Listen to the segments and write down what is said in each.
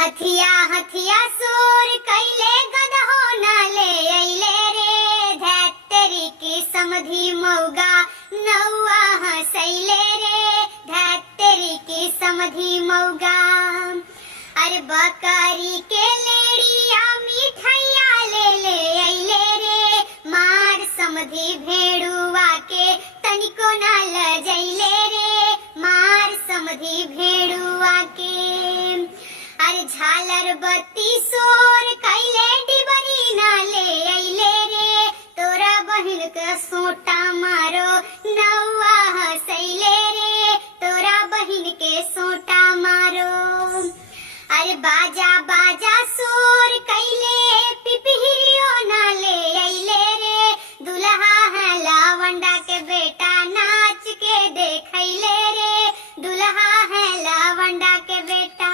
हथिया हथिया सोर कैले गदहो न ले अइले रे। धैतरी की समधी मौगा नौआ हंसैले रे। धैतरी की समधी मौगा। अरे बकरी के लेड़िया मिठाइया ले ले अइले रे। मार समधी भेड़ुआ के तनिको ना लजैले रे। मार समधी भेड़ुआ के। अरे झालर बत्ती सोर कैले डिबरी ना ले अइले रे। तोरा बहिन के सोटा मारो नौआ हंसैले रे। तोरा बहिन के सोटा मारो। अरे बाजा बाजा सोर कैले पिपहिरियो ना ले अइले रे। दुल्हा है लवंडा के बेटा नाच के देखैले रे। दुल्हा है लवंडा के बेटा।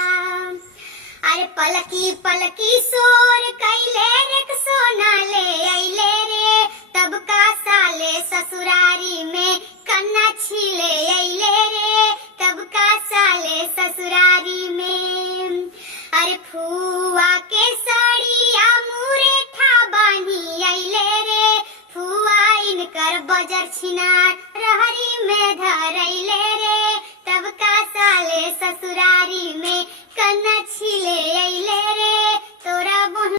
अरे पलकी पलकी सोर कैले रिक्शो ना ले अइले रे। तब का साले ससुरारी में कन्ना छीले अइले रे। तब का साले ससुरारी में। अरे फुआ के साड़िया मुरेठा बानी अइले रे। फुआ इनकर बजर छिनार